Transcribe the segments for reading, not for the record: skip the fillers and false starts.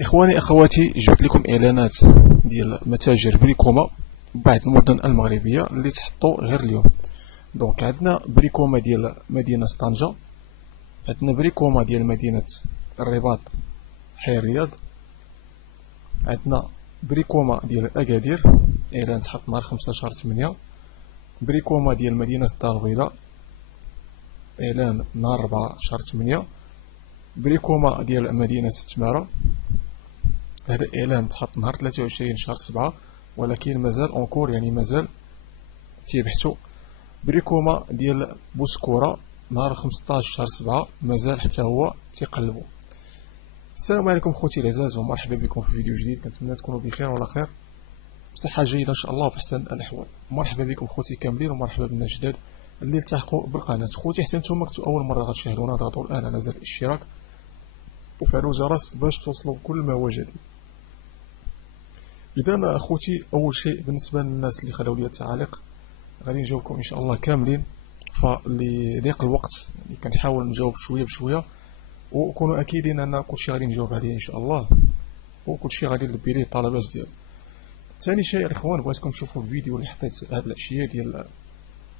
إخواني أخواتي، جبت لكم إعلانات ديال متاجر بريكوما بعض المدن المغربية اللي تحطوا غير اليوم. دونك عندنا بريكوما ديال مدينة طنجة، عندنا بريكوما ديال مدينة الرباط حي الرياض، عندنا بريكوما ديال أكادير، إعلان تحط نهار 15/8. بريكوما ديال مدينة الدار البيضاء، إعلان نهار 4/8. بريكوما ديال مدينة تمارا، هذا إعلان تحط نهار 23/7، ولكن مازال أونكور، يعني مازال تيبحثوا. بريكوما ديال بوسكورة نهار 15/7، مازال حتى هو تيقلبوا. السلام عليكم خوتي العزاز، ومرحبا بكم في فيديو جديد. كنتمنى تكونوا بخير وعلى خير، بصحة جيدة إن شاء الله وفي أحسن الأحوال. مرحبا بكم خوتي كاملين، ومرحبا بالناس الجداد اللي التحقوا بالقناة. خوتي حتى نتوما كنتو أول مرة غتشاهدونا، ضغطوا الآن على زر الاشتراك وفعلوا الجرس باش توصلوا بكل ما هو جديد. إذا خوتي، أول شيء بالنسبة للناس اللي خلاو لي التعاليق غادي نجاوبكم إن شاء الله كاملين، فاللي ضيق الوقت يعني كنحاول نجاوب شوية بشوية، وكونوا أكيدين أن كلشي غادي نجاوب عليه إن شاء الله، وكلشي غادي نلبي ليه الطلبات ديالو. ثاني شيء الإخوان، بغيتكم تشوفوا الفيديو اللي حطيت هاد العشية ديال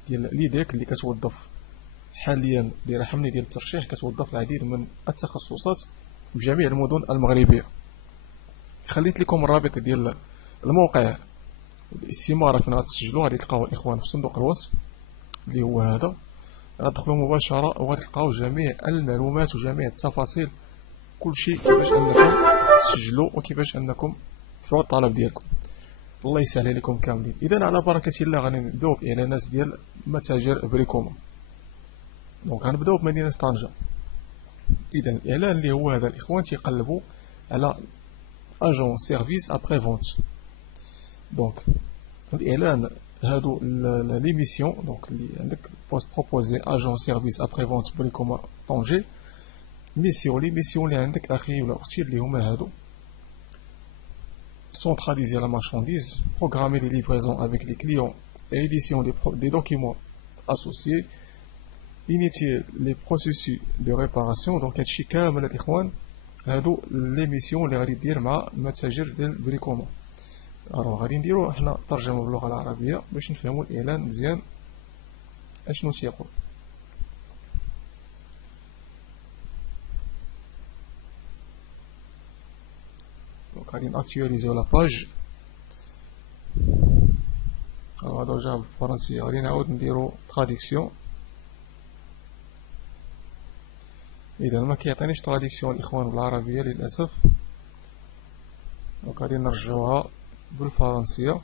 ليديك اللي كتوظف حاليا، دايره حملة ديال الترشيح، كتوظف العديد من التخصصات بجميع المدن المغربية. خليت لكم الرابط ديال الموقع الاستمارة فين غتسجلوا، غادي تلقاو الإخوان في صندوق الوصف اللي هو هذا. غتدخلوا مباشرة وغادي تلقاو جميع المعلومات وجميع التفاصيل، كلشي كيفاش أنكم تسجلوا وكيفاش أنكم تدفعوا الطلب ديالكم. الله يسهل عليكم كاملين. إذا على بركة الله غادي نبداو بإعلانات ديال متاجر بريكوما. دونك غنبداو بمدينة طنجة. إذا الإعلان اللي هو هذا الإخوان تيقلبوا على أجون سيرفيس أبخي فونت. دونك الإعلان هادو لي ميسيون، دونك اللي عندك بوست بروبوزي أجون سيرفيس أبخي فونت بريكوما طنجة. ميسيون، لي ميسيون اللي عندك أخي ولا أختي اللي هما هادو: centraliser la marchandise, programmer les livraisons avec les clients et édition des documents associés, initier les processus de réparation. Donc هادشي كامل الإخوان هادو لي ميسيون اللي غادي دير مع المتاجر ديال بريكوما. غادي نديرو حنا ترجمة باللغة العربية باش نفهمو الإعلان مزيان اشنو تيقول. دونك غادي نأكتواليزيو لا باج. هذا جا بالفرنسية، غادي نعاود نديرو تراديكسيون. إذا ما كيعطينيش تراديكسيون الإخوان بالعربية للأسف، دونك غادي نرجعوها بالفرنسية.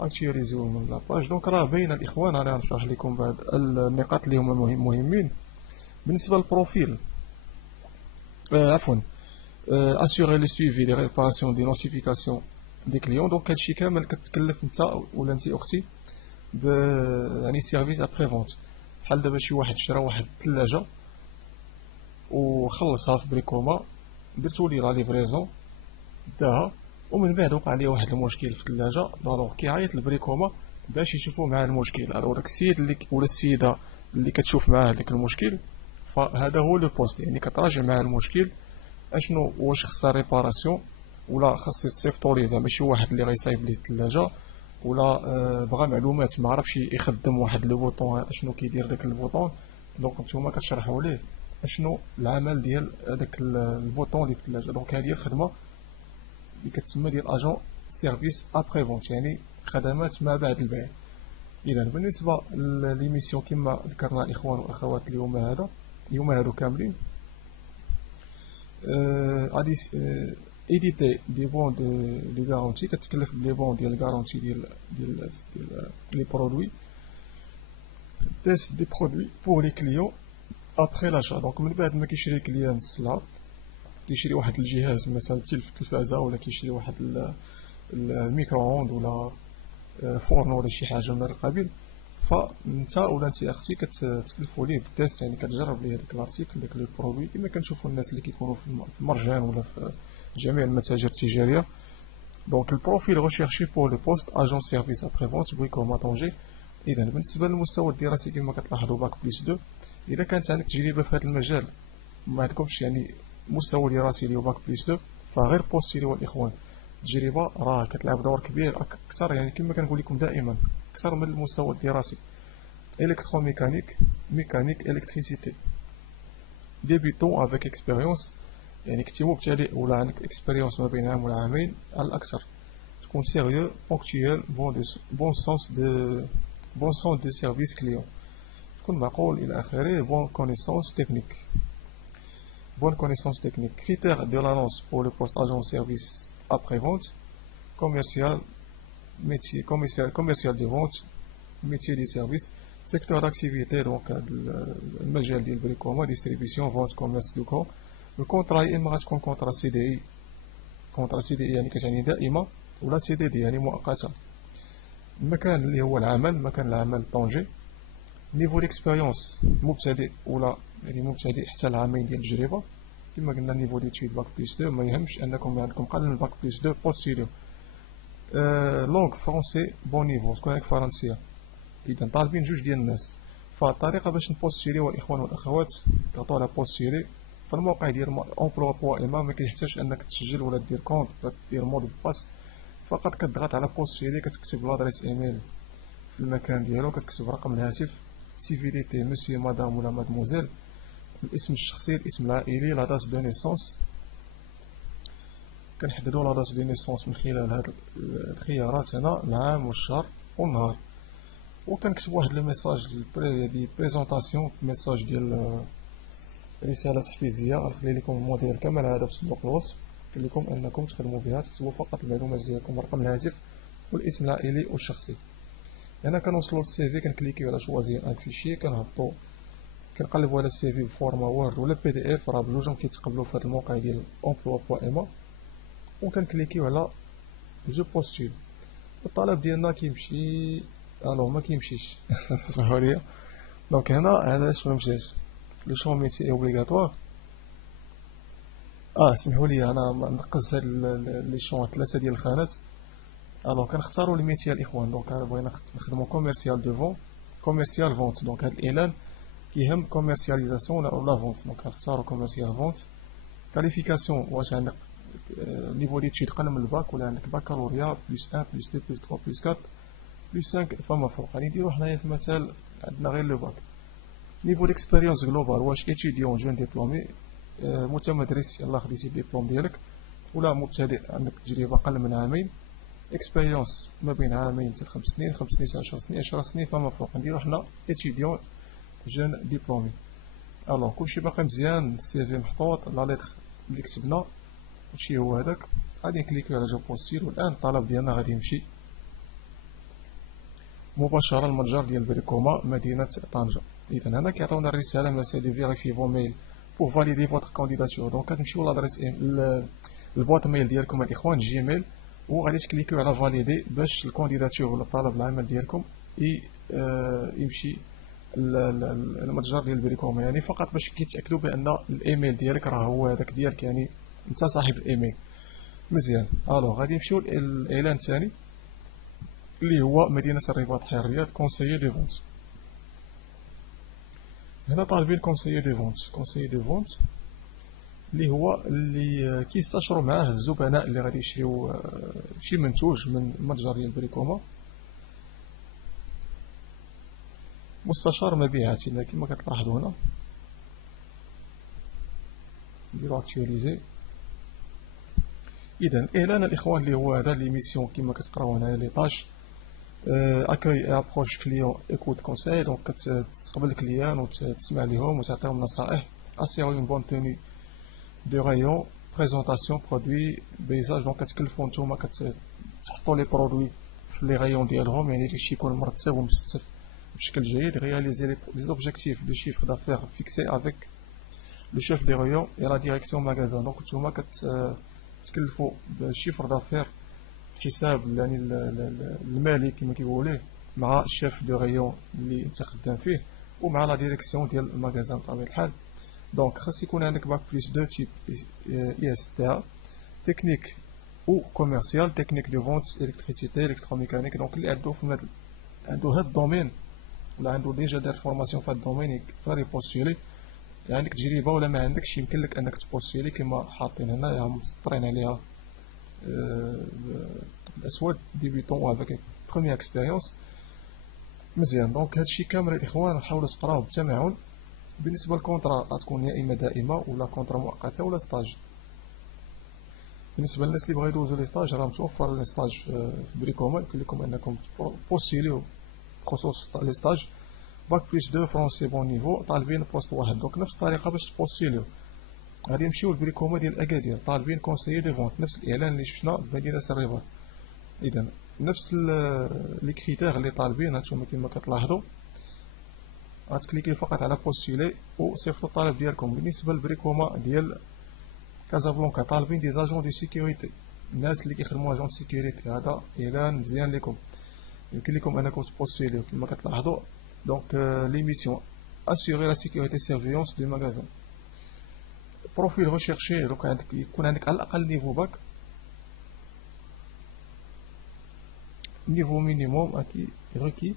اكتواليزيو من لاباج. دونك راه باينة الإخوان، أنا غنشرح لكم بعض النقاط اللي هما مهمين بالنسبة للبروفيل. عفوا، assurer le suivi des réparations des notifications des clients. دونك هادشي كامل كتكلف نتا ولا نتي أختي يعني سيرفيس أبخي فونت. بحال دابا شي واحد شرا واحد الثلاجة وخلصها في بريكوما، درتو ليه لا ليفريزون داها، ومن بعد وقع ليه واحد المشكل في الثلاجة، دونك كيعيط لبريكوما باش يشوفوا معاه المشكل. داك السيد اللي ولا السيدة اللي كتشوف معاه هذاك المشكل، فهذا هو لو بوست، يعني كتراجع معاه المشكل اشنو، واش خصها ريباراسيون ولا خاص يتصيفطوا ليه زعما شي واحد اللي غيصايب ليه الثلاجة، ولا بغى معلومات ما عرفش يخدم واحد لو بوطون اشنو كيدير داك البوطون. دونك نتوما كتشرحوا ليه اشنو العمل ديال هذاك البوطون اللي في الثلاجة. دونك هذه الخدمة اللي كتسمى ديال اجون سيرفيس ابخي فونت، يعني خدمات ما بعد البيع. اذا بالنسبه للميسيون كما ذكرنا الاخوان والاخوات اليوم هادو كاملين، غادي ايديتي دي بون دي غارونتي، كتكلف بلي بون ديال غارونتي ديال لي برودوي، تيست دي برودوي بور لي كليون ابخي لاشا. دونك من بعد ما كيشري الكليان السلعه، كيشري واحد الجهاز مثلا التلفازه، ولا كيشري واحد الميكرووند ولا فورن ولا شي حاجه من هذا القبيل، فانت ولا انت اختي كتكلفوا ليه بالتيست، يعني كتجرب ليه داك لارتيكل داك لو برودوي كما كنشوفوا الناس اللي كيكونوا في المرجان ولا في جميع المتاجر التجاريه. دونك البروفيل ريشيرشي بور لو بوست اجون سيرفيس ابخي فونت بريكوما طنجة. اذا بالنسبه للمستوى الدراسي كما كتلاحظوا باك بليس 2. اذا كانت عندك تجربه في هذا المجال، ما عندكمش يعني مستوى دراسي اللي هو باك بلس 2، فغير بوستيريو الإخوان التجربة راه كتلعب دور كبير أكثر، يعني كما كنقول لكم دائما أكثر من المستوى الدراسي. إلكتروميكانيك، ميكانيك، إلكتريسيتي، ديبيتون افيك اكسبيريونس، يعني كنتي مبتدئ ولا عندك اكسبيريونس ما بين عام ولا عامين على الأكثر. تكون سيريو، بونكتويل، بون سون دو سيرفيس كليون، تكون معقول إلى آخره. بون كونيسونس تكنيك، bonne connaissance technique. Critères de l'annonce pour le poste agent de service après-vente, commercial, métier, commercial de vente, métier des services, secteur d'activité, donc le مجال ديال البريكوما، distribution, vente, commerce du corps. Le contrat يا إما غتكون contrat CDI، contrat CDI يعني كتعني دائمة، ولا CDD يعني مؤقتة. المكان اللي هو العمل، مكان العمل طنجة. نيفو ديكسبيريونس مبتدئ ولا يعني مبتدئ حتى العامين ديال التجربة. كما قلنا نيفو ديتويد باك بلس 2، ما يهمش انكم عندكم قل من باك بلس 2 بوستيريو. لونغ فرونسي بون نيفو، تكون عندك فرنسية. اذا طالبين جوج ديال الناس، فالطريقة باش نبوستيريو الاخوان والاخوات تعطوا على بوستيري في الموقع ديال امبلوا بوا اما، ما كيحتاجش انك تسجل ولا دير كونت ولا دير مود باس، فقط كتضغط على بوستيري، كتكتب لادريس ايميل في المكان ديالو، كتكتب رقم الهاتف، سيفيليتي مسيو مدام ولا مادموزيل، الاسم الشخصي، الاسم العائلي، لا دات دو نيسونس. كنحددو لا دات دو نيسونس من خلال هاد الخيارات هنا، العام والشهر والنهار. وكنكتب واحد لو ميساج دي بريزونطاسيون، ميساج ديال رسالة تحفيزية، غنخلي لكم الموديل كما العادة في صندوق الوصف، قال لكم انكم تخدموا بها، تكتبوا فقط المعلومات ديالكم، رقم الهاتف والاسم العائلي والشخصي. هنا كنوصلوا للسيفي، كنكليكيو على شوازير ان فيشي، كنهبطوا كنقلبوا على السيفي بفورما وورد ولا بي دي اف، راه بجوجهم كيتقبلوا في هذا الموقع ديال امبلوا بوا اما، وكنكليكيو على جو بوستول. الطلب ديالنا كيمشي، الو ما كيمشيش اسمحوا لي. دونك هنا علاش ما مشاش؟ لو شون ميتي اوبليغاتوار. اسمحوا لي انا نقص هاد لي شون 3 ديال الخانات. الو كنختاروا الميتي الاخوان. دونك انا بغينا نخدموا كوميرسيال دو فون، كوميرسيال فونت. دونك هاد الاعلان كيهم كوميرسياليزاسيون ولا فونت، دونك كنختاروا كوميرسيال فونت. كاليفيكاسيون، واش عندك نيفو ديتود قل من الباك ولا عندك باكالوريا بلس 1 بلس 2 بلس 3 بلس 4 بلس 5 فما فوق. غادي نديرو حنايا في المثال عندنا غير لو باك. نيفو ديكسبيريونس جلوبال، واش اتيديون جون ديبلومي، متمدرس يلاه خديتي الدبلوم ديالك، ولا مبتدئ عندك تجربة قل من عامين. اكسبيريونس ما بين عامين حتى 5 سنين، 5 سنين 10 سنين 10 سنين فما فوق. نديرو حنا اتيديون جون ديبلومي. الوغ كلشي باقي مزيان، السيفي محطوط، لا ليتر اللي كتبنا كلشي هو هداك. غادي نكليكيو على جو بوستير، والان الطلب ديالنا غادي يمشي مباشرة للمتجر ديال بريكوما مدينة طنجة. إذا هنا كيعطيونا الرسالة ميرسي دو فيريفي فو ميل بور فاليدي فوتر كانديداتور. دونك كتمشيو لادريس البواط ميل ديالكم الإخوان جيميل، وغادي تكليكيو على فاليدي باش الكانديداتور ولا طلب العمل ديالكم يمشي المتجر ديال بريكوما. يعني فقط باش كيتأكدوا بأن الإيميل ديالك راه هو هذاك ديالك، يعني أنت صاحب الإيميل. مزيان. الوغ غادي نمشيو للإعلان الثاني اللي هو مدينة الرباط حي الرياض، كونسيي دو فونت. هنا طالبين كونسيي دو فونت. كونسيي دو فونت اللي هو اللي كيستشروا معاه الزبناء اللي غادي يشريو شي منتوج من متجر ديال بريكوما. مستشار مبيعات كما كتلاحظوا هنا. نديرو اكتواليزي. اذا الاعلان الاخوان اللي هو هذا لي ميسيون كما كتقراو هنا لي طاش. اكاي ابروش كليون ايكوت كونساي، دونك كتستقبل الكليان وتسمع ليهم وتعطيهم نصائح. اسيرو اون بون توني دو رايون، بريزونطاسيون برودوي بيزاج. دونك كتكلفوا نتوما كتحطوا لي برودوي في لي رايون ديالهم، يعني داكشي يكون مرتب ومستف بشكل جيد. رياليزي لي زوبجيكتيف دو شيفر دافير فيكسي افيك لو شيف دي رايون اي لا ديريكسيون ماغازان. دونك نتوما كتكلفوا بشيفر دافير، حساب يعني المالي كما كيقولوا مع الشيف دو رايون اللي انت خدام فيه، ومع لا ديريكسيون ديال الماغازان بطبيعه الحال. دونك خاص يكون عندك باك بلس 2 تيب اي اس تي ا، تكنيك او كوميرسيال، تكنيك دو فونت، الكتريسيتي، الكتروميكانيك. دونك اللي عنده هاد الدومين ولا عنده ديجا دار فورماسيون في هاد الدومين يقدر يبوستولي. عندك تجربة ولا ما عندكش، يمكن لك انك تبوستيلي كما حاطين هنايا مسطرين عليها بالاسود ديبيتون افيك بروميير اكسبيريونس. مزيان. دونك هادشي كامل الاخوان حاولوا تقراوه بالتمعن. بالنسبه للكونطرا غتكون يا اما دائمه ولا كونطرا مؤقته ولا ستاج. بالنسبه للناس اللي بغاو يدوزو لي ستاج راه متوفر لي ستاج في بريكوما، يمكن لكم انكم بوستيليو بخصوص لي ستاج. باك بليس 2 فرونسي بون نيفو طالبين بوست واحد. دونك نفس الطريقه باش تبوستيليو غادي نمشيو للبريكوما ديال اكادير طالبين كونسيي دي فونت، نفس الاعلان اللي شفنا في مدينه الرباط. اذا نفس لي كريتير اللي طالبين هانتوما كما كتلاحظوا. غتكليكي فقط على بوستيلي وصيفطوا الطلب ديالكم. بالنسبه للبريكوما ديال كازابلانكا طالبين دي زاجون دو سيكوريتي، الناس اللي كيخدموا اجون دو سيكوريتي. هذا اعلان مزيان لكم، يمكن لكم انكم تبوستيليو كما كتلاحظوا. دونك لي ميسيون assurer la sécurité surveillance du magasin. بروفيل ريشيرشي دوك عندك يكون عندك على الاقل نيفو باك، نيفو مينيموم اكي ريكي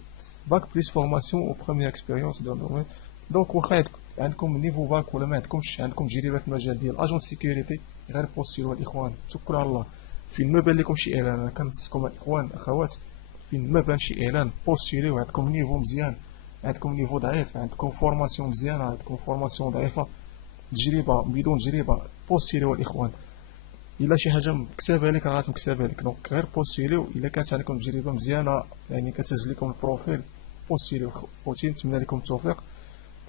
باك بليس فورماسيون او بروميير اكسبيريونس دون دومين. دونك واخا عندكم نيفو باك ولا ما عندكمش، عندكم تجربه في المجال ديال اجون سيكوريتي، غير بوستيلو الاخوان. توكلوا على الله. فين ما بان لكم شي اعلان، انا كنصحكم الاخوان اخوات، فين ما بان شي اعلان بوستيلو. عندكم نيفو مزيان، عندكم نيفو ضعيف، عندكم فورماسيون مزيانه، عندكم فورماسيون ضعيفه، تجربه بدون تجربه، بوستيليو الاخوان. الا شي حاجه مكتابه لك راه مكتابه لك، دونك غير بوستيليو. الا كانت عندكم تجربه مزيانه يعني كتهز لكم البروفيل، بوستيليو خوتي. نتمنى لكم التوفيق.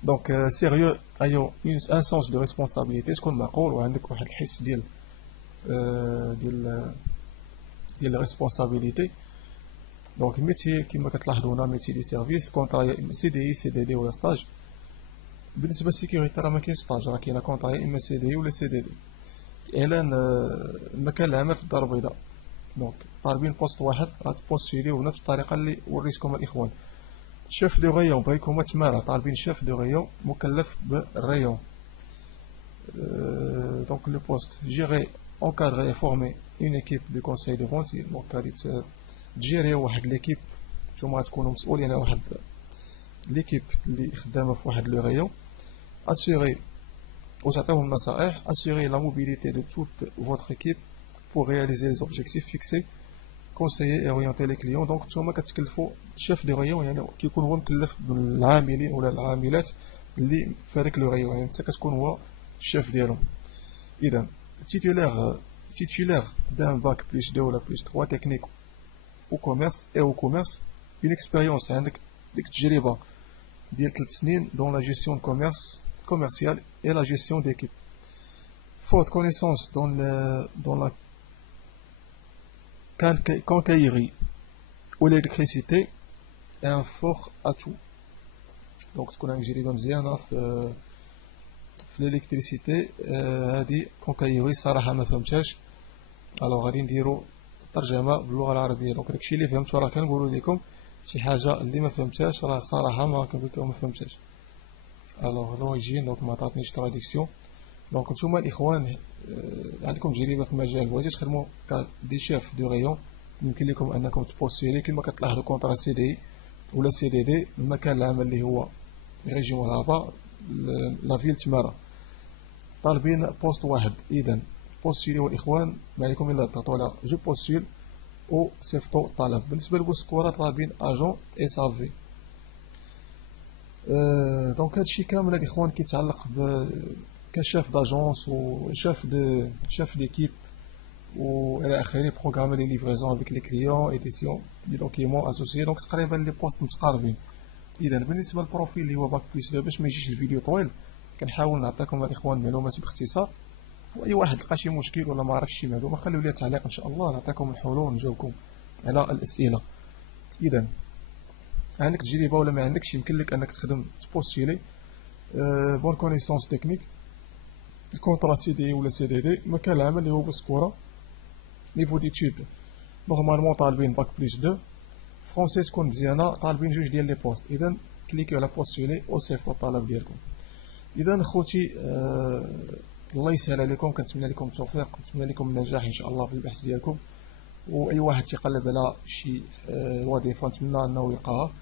دونك سيريو ايو ان سونس دو ريسبونسابيلتي، تكون معقول وعندك واحد الحس ديال ديال ريسبونسابيلتي. دونك الميتي كما كتلاحظوا هنا ميتي دي سيرفيس، كونطرا سي دي اي سي دي دي ولا ستاج. بالنسبه للسيكوريتي راه ما كاينش ستاج، راه كاينه كونطرا يا اما سي دي اي ولا سي دي دي. اعلان مكان العمل في الدار البيضاء. دونك طالبين بوست واحد، غتبوستيليو بنفس الطريقه اللي وريتكم الاخوان. شيف دو غيون بغيكم تمارا طالبين شيف دو غيون مكلف بالريون. دونك لو بوست جيري اونكادري فورمي اون ايكيب دو كونساي دو فونت. دونك غادي تجيري واحد ليكيب، نتوما غتكونوا مسؤولين على واحد ليكيب اللي خدامه في واحد لو غيون. assurer وتعطيهم نصائح. assurer la mobilité de toute votre équipe pour réaliser les objectifs fixés. conseiller et orienter les clients. دونك نتوما كتكلفوا شيف دو غيون، يعني كيكون هو مكلف بالعاملين ولا العاملات اللي في هذاك لو غيون، يعني انت كتكون هو الشيف ديالهم. اذا titulaire d'un bac plus 2 ولا plus 3 technique au commerce et au commerce, une expérience عندك ديك التجربه ديال 3 سنين dans la gestion de commerce commercial et la gestion d'équipe. Forte connaissance dans la quincaillerie ou l'électricité est un fort atout. Donc تكون عندك تجربة مزيانة في الالكتريسيتي. هذه كونكايوري صراحة ما فهمتهاش، الوغ غادي نديرو ترجمة باللغة العربية. دونك داكشي اللي فهمتو راه كنقولو لكم، شي حاجة اللي ما فهمتهاش راه صراحة ما كنقولكم ما فهمتهاش. الوغ لوريجين دونك ما عطاتنيش تراديكسيون. دونك نتوما الاخوان عندكم تجربة في المجال، بغيتو تخدمو دي شيف دو غيون، يمكن لكم انكم تبوستيلي كما كتلاحظوا كونطرا سي دي ولا سي دي دي. المكان العمل اللي هو ريجيون رابا لا فيل تمارا، طالبين بوست واحد. اذا بوستيليو الاخوان، ما عليكم الا تضغطوا على جو بوستيل او صيفطوا الطلب. بالنسبه للبوسكوره طالبين اجون اس ا في. دونك هادشي كامل الاخوان كيتعلق كشاف داجونس وشاف ديكيب والى اخره. بروغرامي لي ليفريزون افيك لي كليون، اديسيون دي دوكيمون اسوسيي. دونك تقريبا لي بوست متقاربين. اذا بالنسبه للبروفيل اللي هو باك بليس 2، باش ما يجيش الفيديو طويل كنحاول نعطيكم الاخوان معلومات باختصار. واي واحد لقى شي مشكل ولا ما عرفش شي معلومه خليو لي تعليق، ان شاء الله نعطيكم الحلول ونجاوبكم على الاسئله. اذا عندك تجربه ولا ما عندكش، يمكن لك انك تخدم تبوستيلي. بون كونيسونس تكنيك، الكونطرا سي دي ولا سي دي دي. مكان العمل اللي هو بسكوره. نيفو ديتود نورمالمون طالبين باك بليس 2. فرونسي تكون مزيانه، طالبين جوج ديال لي بوست. اذا كليكيو على بوستيلي وصيفطوا الطلب ديالكم. اذا خوتي الله يسهل عليكم، كنتمنى لكم التوفيق، نتمنى لكم النجاح ان شاء الله في البحث ديالكم. واي واحد تيقلب على شي وظيفه نتمنى انه يلقاها.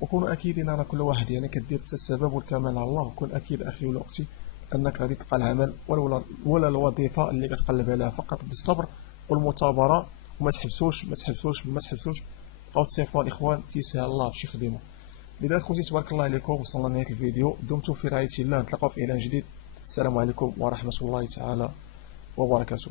وكونوا اكيدين ان كل واحد يعني كدير حتى السبب والكمال على الله. وكون اكيد اخي ولا اختي انك غادي تلقى العمل ولا الوظيفه اللي كتقلب عليها فقط بالصبر والمثابره. وما تحبسوش ما تحبسوش ما تحبسوش، بقاو تصيفطوا الاخوان تيسهل الله باش يخدموا. لذلك خوتي تبارك الله عليكم، وصلنا لنهايه الفيديو. دمتم في رعايه الله، نتلاقاو في اعلان جديد. السلام عليكم ورحمه الله تعالى وبركاته.